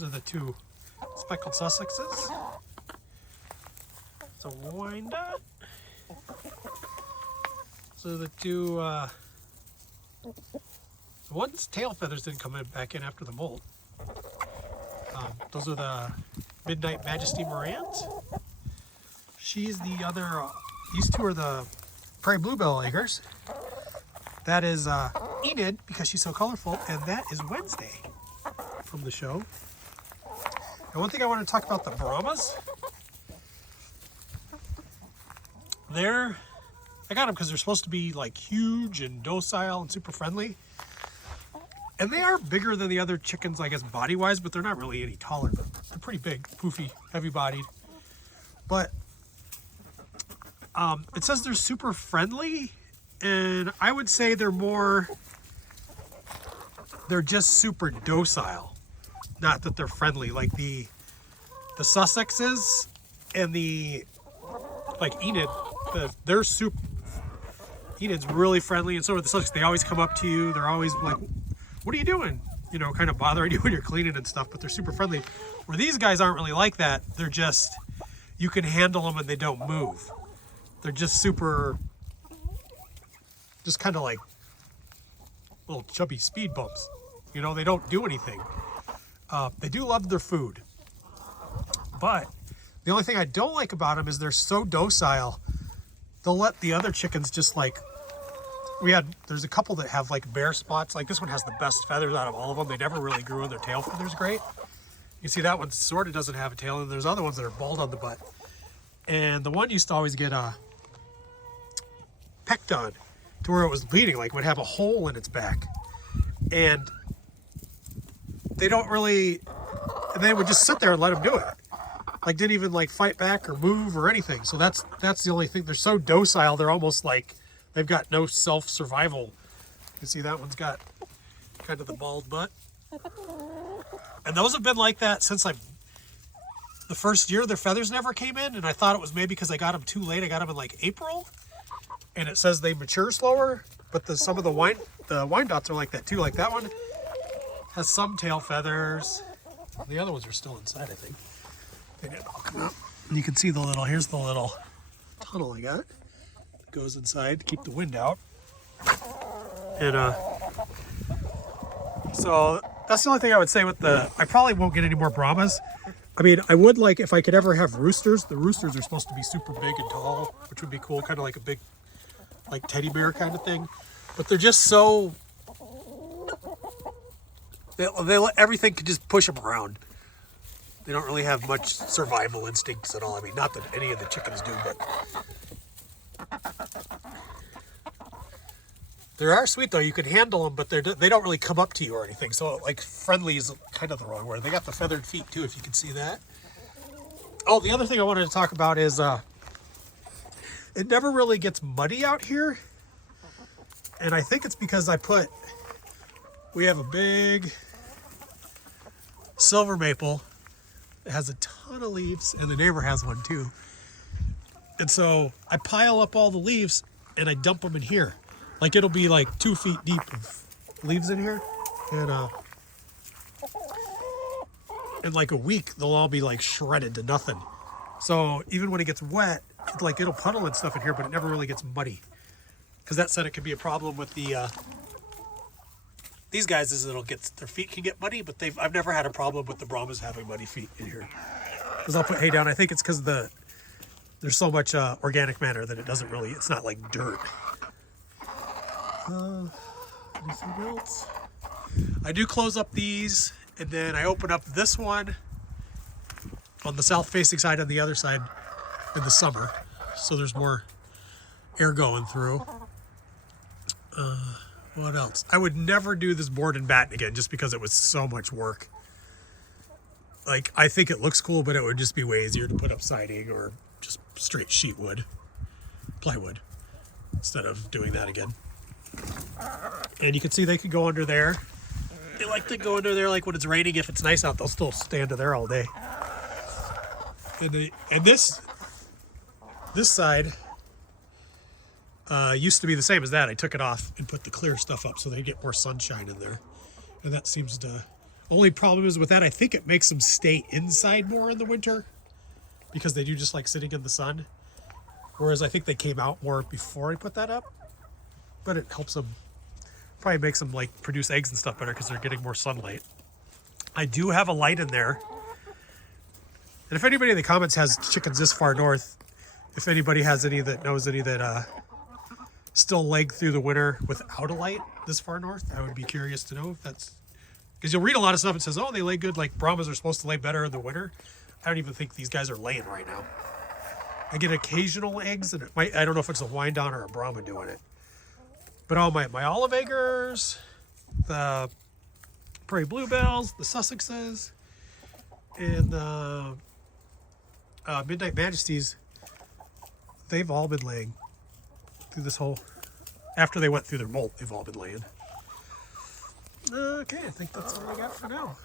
Those are the two speckled Sussexes. It's a Wyandotte. So the two, one's tail feathers didn't come back in after the molt. Those are the Midnight Majesty Morans. She's the other, these two are the Prairie Bluebell Eggers. That is Enid, because she's so colorful, and that is Wednesday from the show. And one thing I want to talk about the Brahmas. I got them because they're supposed to be like huge and docile and super friendly. And they are bigger than the other chickens, I guess, body-wise, but they're not really any taller. They're pretty big, poofy, heavy-bodied. But it says they're super friendly, and I would say they're just super docile. Not that they're friendly. Like the Sussexes and like Enid, they're super. Enid's really friendly, and so are the Sussexes. They always come up to you. They're always like, what are you doing? You know, kind of bothering you when you're cleaning and stuff, but they're super friendly. Where these guys aren't really like that. They're just, you can handle them and they don't move. They're just super, just kind of like little chubby speed bumps. You know, they don't do anything. They do love their food. But the only thing I don't like about them is they're so docile. They'll let the other chickens just like, there's a couple that have like bare spots. Like this one has the best feathers out of all of them. They never really grew in their tail feathers great. You see that one sort of doesn't have a tail, and there's other ones that are bald on the butt. And the one used to always get pecked on to where it was bleeding, like would have a hole in its back. And they don't really, and they would just sit there and let them do it. Like didn't even like fight back or move or anything. So that's the only thing. They're so docile, they're almost like they've got no self-survival. You see that one's got kind of the bald butt. And those have been like that since the first year. Their feathers never came in, and I thought it was maybe because I got them too late. I got them in like April, and it says they mature slower. But some of the Wyandottes are like that too. Like that one has some tail feathers. The other ones are still inside, I think. They didn't all come out. And you can see here's the little tunnel I got. It goes inside to keep the wind out. And so that's the only thing I would say with I probably won't get any more Brahmas. I mean, I would like if I could ever have roosters. The roosters are supposed to be super big and tall, which would be cool, kind of like a big, like teddy bear kind of thing. But they're just so, they let everything can just push them around. They don't really have much survival instincts at all. I mean, not that any of the chickens do, but they are sweet though. You can handle them, but they don't really come up to you or anything. So like friendly is kind of the wrong word. They got the feathered feet too, if you can see that. Oh, the other thing I wanted to talk about is it never really gets muddy out here. And I think it's because we have a big silver maple. It has a ton of leaves, and the neighbor has one too. And so I pile up all the leaves and I dump them in here. Like it'll be like 2 feet deep of leaves in here. And in like a week, they'll all be like shredded to nothing. So even when it gets wet, it'll puddle and stuff in here, but it never really gets muddy. Because that said, it could be a problem with these guys is their feet can get muddy, but I've never had a problem with the Brahmas having muddy feet in here. Because I'll put hay down. I think it's because there's so much organic matter that it's not like dirt. Anything else? I do close up these, and then I open up this one on the south facing side and the other side in the summer. So there's more air going through. What else? I would never do this board and batten again just because it was so much work. Like, I think it looks cool, but it would just be way easier to put up siding or just straight sheet wood, plywood, instead of doing that again. And you can see they could go under there. They like to go under there like when it's raining. If it's nice out, they'll still stay under there all day. And this side used to be the same as that. I took it off and put the clear stuff up so they get more sunshine in there. And that seems to Only problem is with that, I think it makes them stay inside more in the winter because they do just like sitting in the sun. Whereas I think they came out more before I put that up, but it helps them, probably makes them like produce eggs and stuff better because they're getting more sunlight. I do have a light in there. And if anybody in the comments has chickens this far north, if anybody has any that knows any that still leg through the winter without a light this far north, I would be curious to know if that's, because you'll read a lot of stuff that says, oh, they lay good, like Brahmas are supposed to lay better in the winter. I don't even think these guys are laying right now. I get occasional eggs, and I don't know if it's a Wyandotte or a Brahma doing it. But all my olive eggers, the prairie bluebells, the Sussexes, and the Midnight Majesties, they've all been laying through this whole, after they went through their molt, they've all been laying. Okay, I think that's all I got for now.